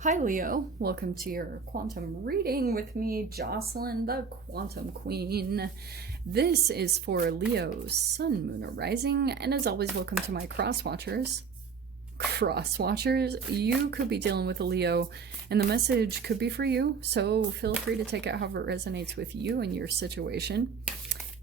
Hi Leo, welcome to your quantum reading with me, Jocelyn, the Quantum Queen. This is for Leo's Sun, Moon, or Rising, and as always, welcome to my cross watchers. Cross watchers, you could be dealing with a Leo, and the message could be for you, so feel free to take it however it resonates with you and your situation.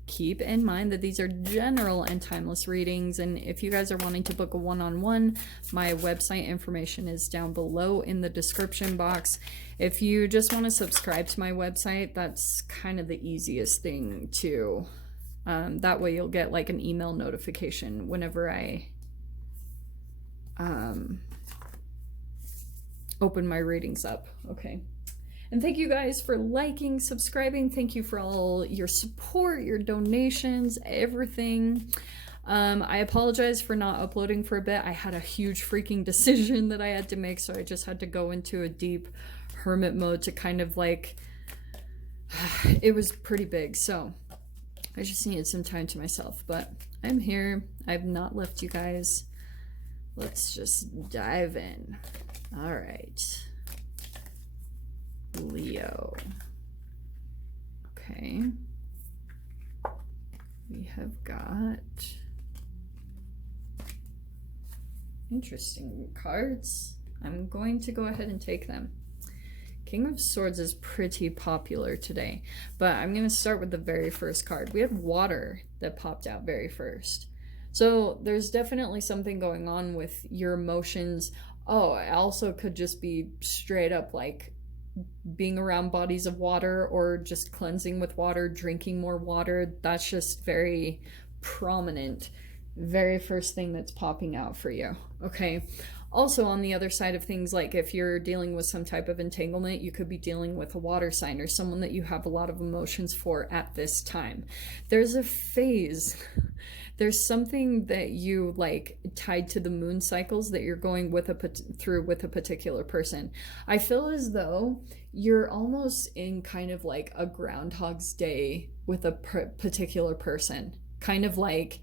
Keep in mind that these are general and timeless readings, and if you guys are wanting to book a one-on-one, my website information is down below in the description box. If you just want to subscribe to my website, that's kind of the easiest thing to that way you'll get like an email notification whenever I open my readings up. Okay. And thank you guys for liking, subscribing. Thank you for all your support, your donations, everything. I apologize for not uploading for a bit. I had a huge freaking decision that I had to make, so I just had to go into a deep hermit mode to kind of like, it was pretty big, so I just needed some time to myself. But I'm here. I've not left you guys. Let's just dive in. All right. Leo. Okay. We have got interesting cards. I'm going to go ahead and take them. King of Swords is pretty popular today, but I'm going to start with the very first card. We had water that popped out very first. So there's definitely something going on with your emotions. Oh, it also could just be straight up like being around bodies of water or just cleansing with water, drinking more water. That's just very prominent. Very first thing that's popping out for you. Okay. Also, on the other side of things, like if you're dealing with some type of entanglement, you could be dealing with a water sign or someone that you have a lot of emotions for at this time. There's a phase. There's something that you like tied to the moon cycles that you're going with through with a particular person. I feel as though you're almost in kind of like a Groundhog's Day with a particular person. Kind of like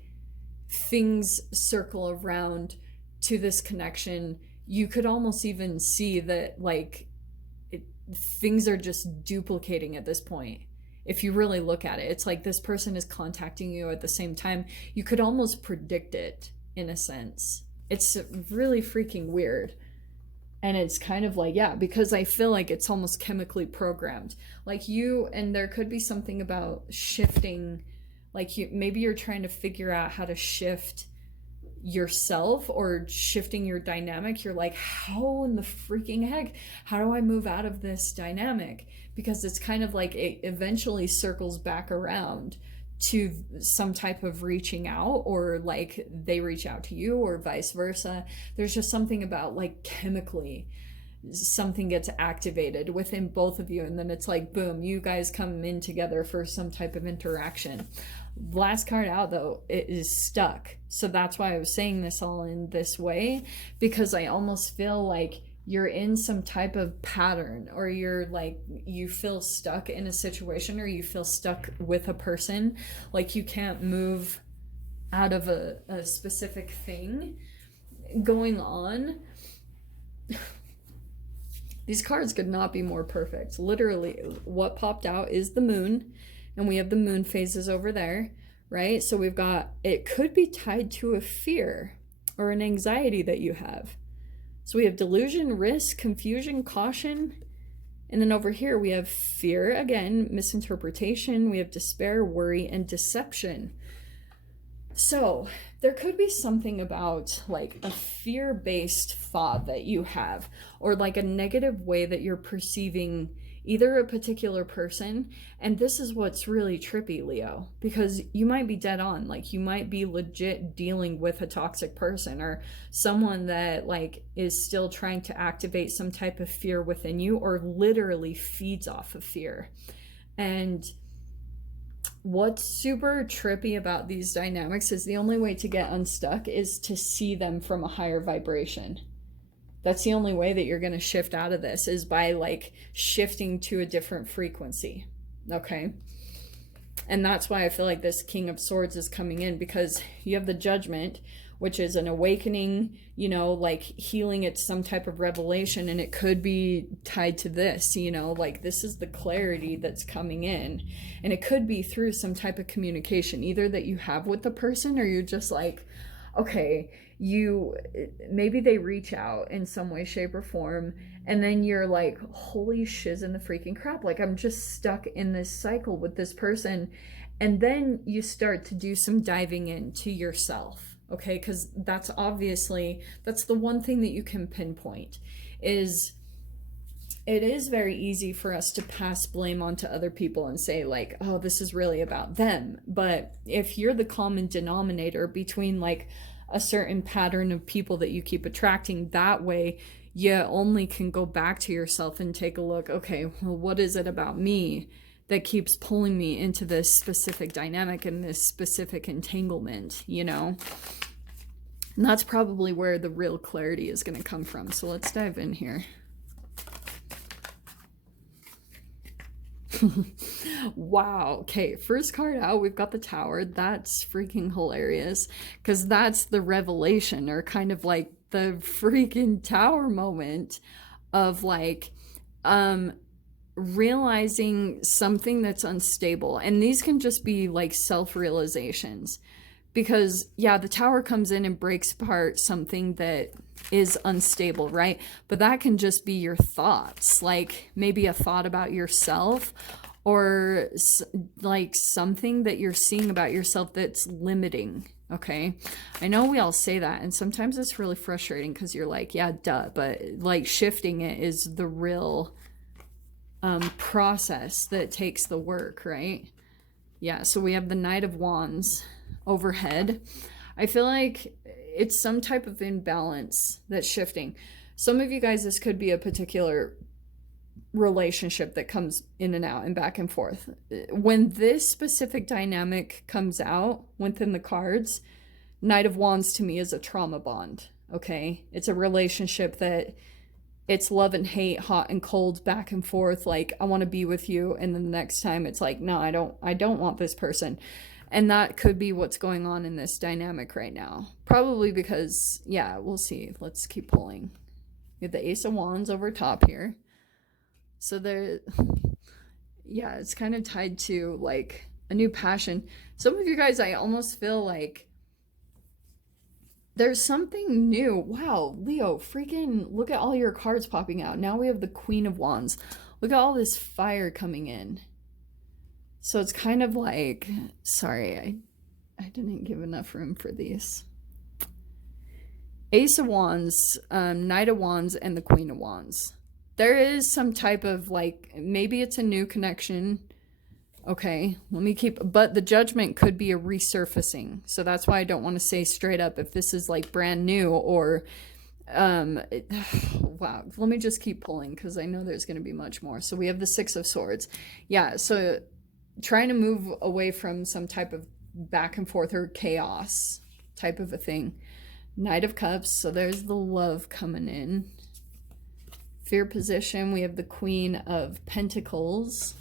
things circle around to this connection. You could almost even see that like things are just duplicating at this point. If you really look at it, it's like this person is contacting you at the same time. You could almost predict it in a sense. It's really freaking weird. And it's kind of like, yeah, because I feel like it's almost chemically programmed. Like you, and there could be something about shifting, like maybe you're trying to figure out how to shift yourself or shifting your dynamic. You're like, how in the freaking heck, how do I move out of this dynamic? Because it's kind of like it eventually circles back around to some type of reaching out, or like they reach out to you or vice versa. There's just something about like chemically something gets activated within both of you, and then it's like boom, you guys come in together for some type of interaction. Last card out though, it is stuck. So that's why I was saying this all in this way, because I almost feel like you're in some type of pattern, or you're like, you feel stuck in a situation, or you feel stuck with a person, like you can't move out of a specific thing going on. These cards could not be more perfect. Literally, what popped out is the moon, and we have the moon phases over there, right? So we've got, it could be tied to a fear or an anxiety that you have. So we have delusion, risk, confusion, caution. And then over here we have fear, again, misinterpretation. We have despair, worry, and deception. So there could be something about like a fear-based thought that you have, or like a negative way that you're perceiving either a particular person. And this is what's really trippy, Leo, because you might be dead on. Like you might be legit dealing with a toxic person, or someone that like is still trying to activate some type of fear within you, or literally feeds off of fear. And what's super trippy about these dynamics is the only way to get unstuck is to see them from a higher vibration. That's the only way that you're going to shift out of this, is by like shifting to a different frequency. Okay. And that's why I feel like this King of Swords is coming in, because you have the Judgment, which is an awakening, you know, like healing. It's some type of revelation, and it could be tied to this, you know, like this is the clarity that's coming in, and it could be through some type of communication, either that you have with the person, or you're just like, okay, maybe they reach out in some way, shape, or form, and then you're like, holy shiz in the freaking crap, like I'm just stuck in this cycle with this person. And then you start to do some diving into yourself, okay? Because that's the one thing that you can pinpoint is it is very easy for us to pass blame onto other people and say like, oh, this is really about them. But if you're the common denominator between like a certain pattern of people that you keep attracting, that way you only can go back to yourself and take a look, okay, well, what is it about me that keeps pulling me into this specific dynamic and this specific entanglement, you know? And that's probably where the real clarity is going to come from. So let's dive in here. Wow. Okay, first card out, we've got the Tower. That's freaking hilarious because that's the revelation, or kind of like the freaking Tower moment of like realizing something that's unstable. And these can just be like self-realizations, because yeah, the Tower comes in and breaks apart something that is unstable, right? But that can just be your thoughts, like maybe a thought about yourself, or like something that you're seeing about yourself that's limiting. Okay, I know we all say that, and sometimes it's really frustrating because you're like, yeah, duh, but like shifting it is the real process that takes the work, right? Yeah, so we have the Knight of Wands overhead. I feel like it's some type of imbalance that's shifting. Some of you guys, this could be a particular relationship that comes in and out and back and forth. When this specific dynamic comes out within the cards, Knight of Wands to me is a trauma bond, okay? It's a relationship that it's love and hate, hot and cold, back and forth, like I want to be with you, and then the next time it's like, no, I don't want this person. And that could be what's going on in this dynamic right now. Probably because, yeah, we'll see. Let's keep pulling. We have the Ace of Wands over top here. So there, yeah, it's kind of tied to like a new passion. Some of you guys, I almost feel like there's something new. Wow, Leo, freaking look at all your cards popping out. Now we have the Queen of Wands. Look at all this fire coming in. So it's kind of like, sorry, I didn't give enough room for these. Ace of Wands, Knight of Wands, and the Queen of Wands. There is some type of like, maybe it's a new connection. Okay, let me keep, but the Judgment could be a resurfacing. So that's why I don't want to say straight up if this is like brand new or, wow, let me just keep pulling because I know there's going to be much more. So we have the Six of Swords. Yeah, so trying to move away from some type of back and forth or chaos type of a thing. Knight of Cups, so there's the love coming in. Fear position, we have the Queen of Pentacles.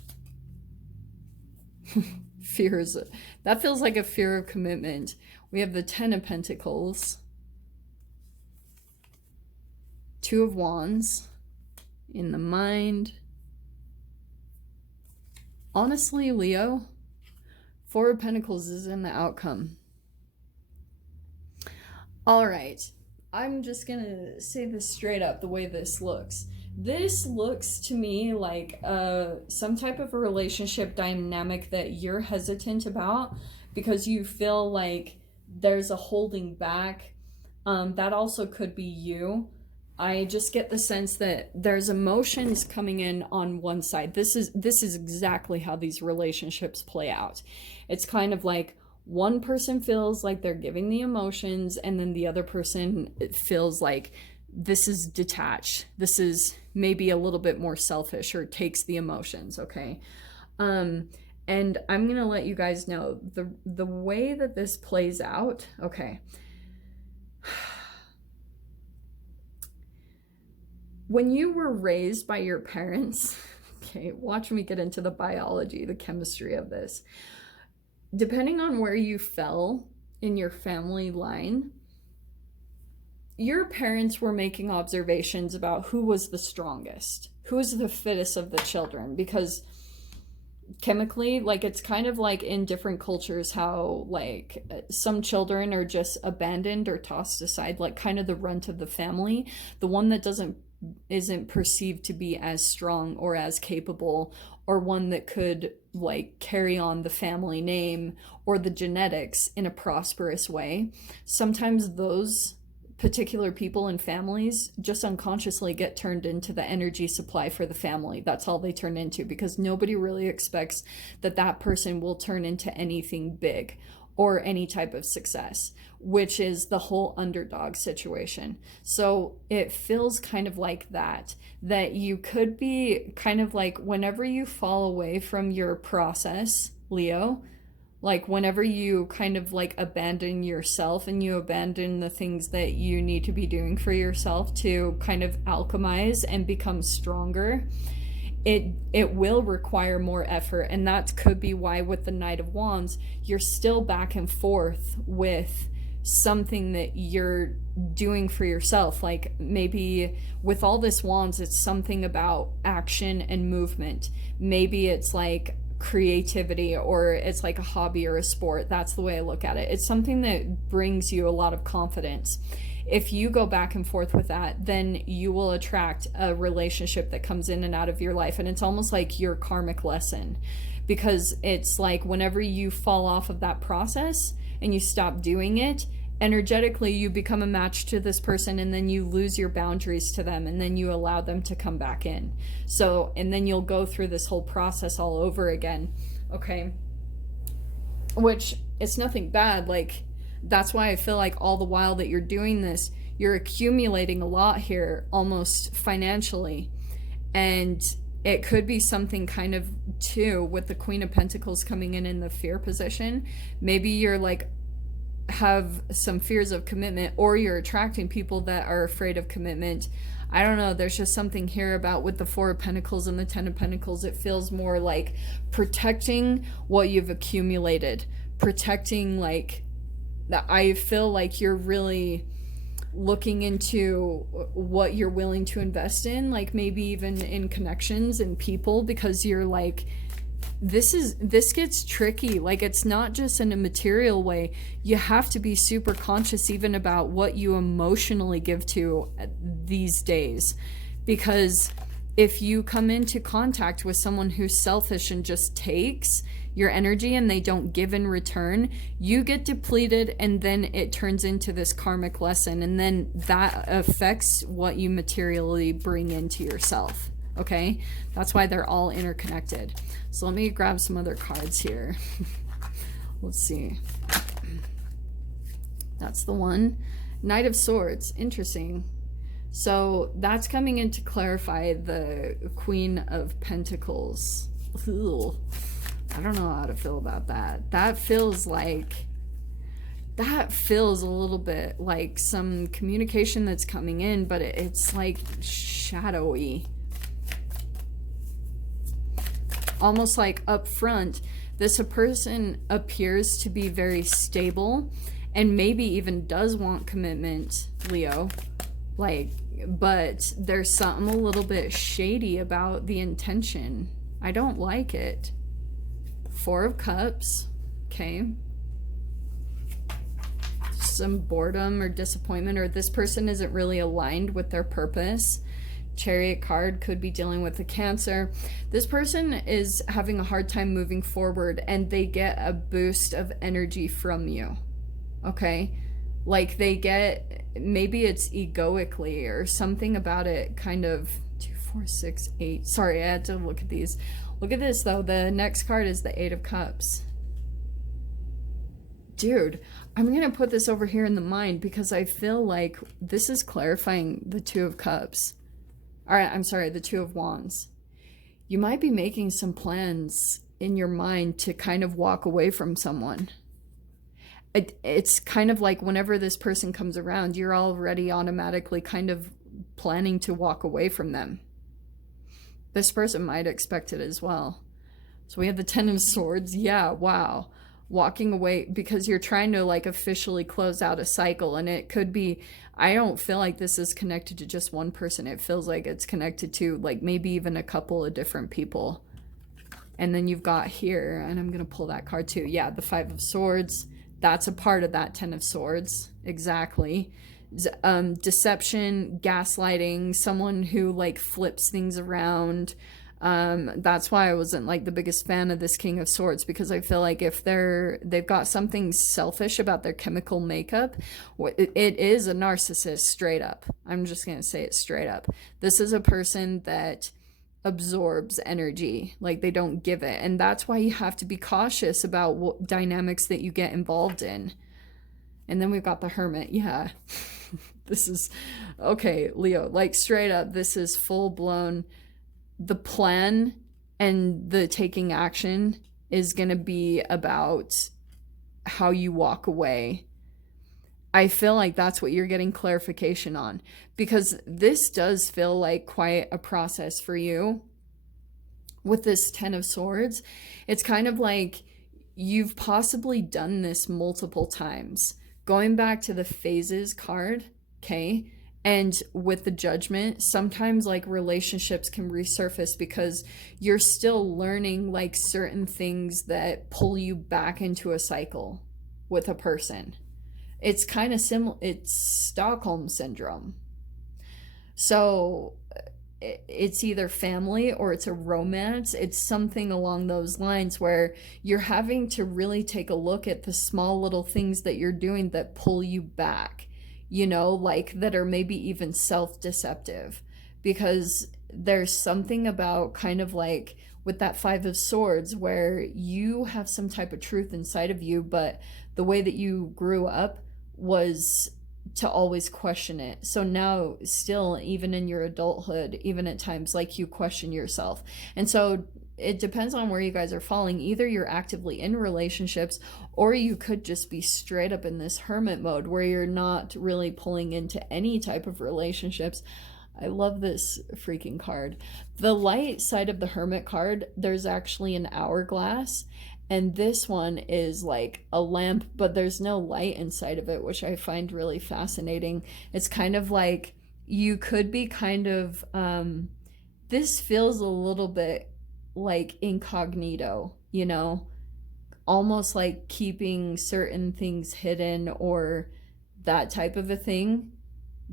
Fears, that feels like a fear of commitment. We have the Ten of Pentacles. Two of Wands in the mind. Honestly, Leo, Four of Pentacles is in the outcome. All right, I'm just gonna say this straight up the way this looks. This looks to me like some type of a relationship dynamic that you're hesitant about because you feel like there's a holding back. That also could be you. I just get the sense that there's emotions coming in on one side. This is exactly how these relationships play out. It's kind of like one person feels like they're giving the emotions, and then the other person feels like this is detached. This is maybe a little bit more selfish or takes the emotions, okay? And I'm gonna let you guys know the way that this plays out, okay. When you were raised by your parents, okay, watch me get into the biology, the chemistry of this. Depending on where you fell in your family line, your parents were making observations about who was the strongest, who was the fittest of the children, because chemically, like, it's kind of like in different cultures how like some children are just abandoned or tossed aside, like kind of the runt of the family, the one that isn't perceived to be as strong or as capable, or one that could like carry on the family name or the genetics in a prosperous way. Sometimes those particular people and families just unconsciously get turned into the energy supply for the family. That's all they turn into, because nobody really expects that that person will turn into anything big or any type of success, which is the whole underdog situation. So it feels kind of like that you could be kind of like, whenever you fall away from your process, Leo, like whenever you kind of like abandon yourself and you abandon the things that you need to be doing for yourself to kind of alchemize and become stronger, it will require more effort. And that could be why with the Knight of Wands, you're still back and forth with something that you're doing for yourself. Like maybe with all this Wands, it's something about action and movement. Maybe it's like creativity, or it's like a hobby or a sport. That's the way I look at it. It's something that brings you a lot of confidence. If you go back and forth with that, then you will attract a relationship that comes in and out of your life. And it's almost like your karmic lesson, because it's like whenever you fall off of that process and you stop doing it, energetically you become a match to this person, and then you lose your boundaries to them, and then you allow them to come back in. So, and then you'll go through this whole process all over again. Okay, which it's nothing bad. Like, that's why I feel like all the while that you're doing this, you're accumulating a lot here, almost financially. And it could be something kind of too with the Queen of Pentacles coming in the fear position. Maybe you're like have some fears of commitment, or you're attracting people that are afraid of commitment. I don't know, there's just something here about with the Four of Pentacles and the Ten of Pentacles, it feels more like protecting what you've accumulated, protecting, like, I feel like you're really looking into what you're willing to invest in, like maybe even in connections and people, because you're like, this gets tricky. Like, it's not just in a material way. You have to be super conscious even about what you emotionally give to these days, because if you come into contact with someone who's selfish and just takes your energy and they don't give in return, you get depleted, and then it turns into this karmic lesson, and then that affects what you materially bring into yourself. Okay, that's why they're all interconnected. So let me grab some other cards here. Let's see. That's the one. Knight of Swords. Interesting. So that's coming in to clarify the Queen of Pentacles. Ugh. I don't know how to feel about that. That feels a little bit like some communication that's coming in, but it's like shadowy. Almost like up front, this person appears to be very stable and maybe even does want commitment, Leo. Like, but there's something a little bit shady about the intention. I don't like it. Four of Cups. Okay. Some boredom or disappointment, or this person isn't really aligned with their purpose. Chariot card could be dealing with a Cancer. This person is having a hard time moving forward, and they get a boost of energy from you. Okay? Like, they get, maybe it's egoically or something about it, kind of 2, 4, 6, 8. Sorry, I had to look at these. Look at this though. The next card is the Eight of Cups. Dude, I'm gonna put this over here in the mind, because I feel like this is clarifying the Two of Cups. Alright, I'm sorry, the Two of Wands. You might be making some plans in your mind to kind of walk away from someone. It's kind of like whenever this person comes around, you're already automatically kind of planning to walk away from them. This person might expect it as well. So we have the Ten of Swords. Yeah, wow. walking away because you're trying to like officially close out a cycle. And it could be, I don't feel like this is connected to just one person. It feels like it's connected to like maybe even a couple of different people. And then you've got here, and I'm going to pull that card too. Yeah, the Five of Swords. That's a part of that Ten of Swords. Exactly. Deception, gaslighting, someone who like flips things around. That's why I wasn't like the biggest fan of this King of Swords, because I feel like if they've got something selfish about their chemical makeup, it is a narcissist straight up. I'm just going to say it straight up. This is a person that absorbs energy, like they don't give it. And that's why you have to be cautious about what dynamics that you get involved in. And then we've got the Hermit. Yeah. This is okay, Leo, like straight up, this is full blown. The plan and the taking action is going to be about how you walk away. I feel like that's what you're getting clarification on, because this does feel like quite a process for you with this Ten of Swords. It's kind of like you've possibly done this multiple times. Going back to the phases card, okay? And with the Judgment, sometimes like relationships can resurface because you're still learning like certain things that pull you back into a cycle with a person. It's kind of similar. It's Stockholm Syndrome. So it's either family or it's a romance. It's something along those lines where you're having to really take a look at the small little things that you're doing that pull you back, you know, like that are maybe even self-deceptive, because there's something about kind of like with that Five of Swords where you have some type of truth inside of you, but the way that you grew up was to always question it. So now still, even in your adulthood, even at times, like you question yourself. And so it depends on where you guys are falling. Either you're actively in relationships, or you could just be straight up in this hermit mode where you're not really pulling into any type of relationships. I love this freaking card. The light side of the Hermit card, there's actually an hourglass. And this one is like a lamp, but there's no light inside of it, which I find really fascinating. It's kind of like you could be kind of, this feels a little bit like incognito, you know, almost like keeping certain things hidden or that type of a thing,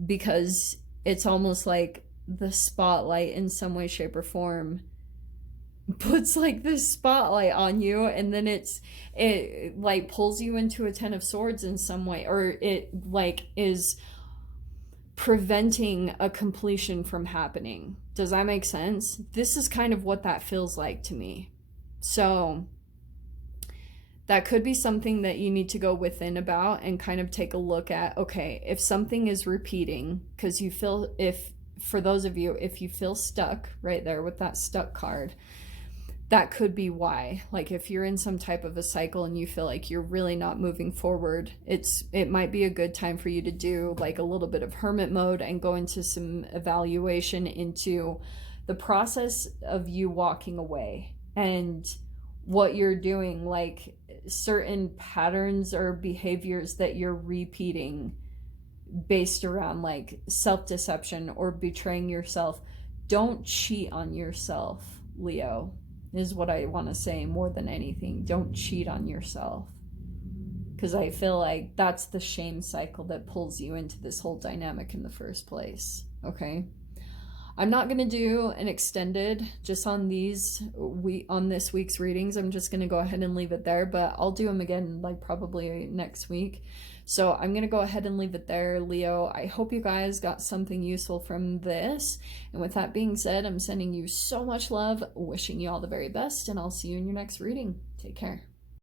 because it's almost like the spotlight in some way, shape, or form puts like this spotlight on you, and then it like pulls you into a Ten of Swords in some way, or it like is preventing a completion from happening. Does that make sense? This is kind of what that feels like to me. So that could be something that you need to go within about and kind of take a look at. Okay, if something is repeating, because you feel, if for those of you, if you feel stuck right there with that stuck card, that could be why. Like if you're in some type of a cycle and you feel like you're really not moving forward, it might be a good time for you to do like a little bit of hermit mode and go into some evaluation into the process of you walking away and what you're doing, like certain patterns or behaviors that you're repeating based around like self-deception or betraying yourself. Don't cheat on yourself, Leo, is what I want to say more than anything. Don't cheat on yourself, because I feel like that's the shame cycle that pulls you into this whole dynamic in the first place. Okay, I'm not going to do an extended just on on this week's readings. I'm just going to go ahead and leave it there, but I'll do them again like probably next week. So I'm going to go ahead and leave it there, Leo. I hope you guys got something useful from this. And with that being said, I'm sending you so much love, wishing you all the very best, and I'll see you in your next reading. Take care.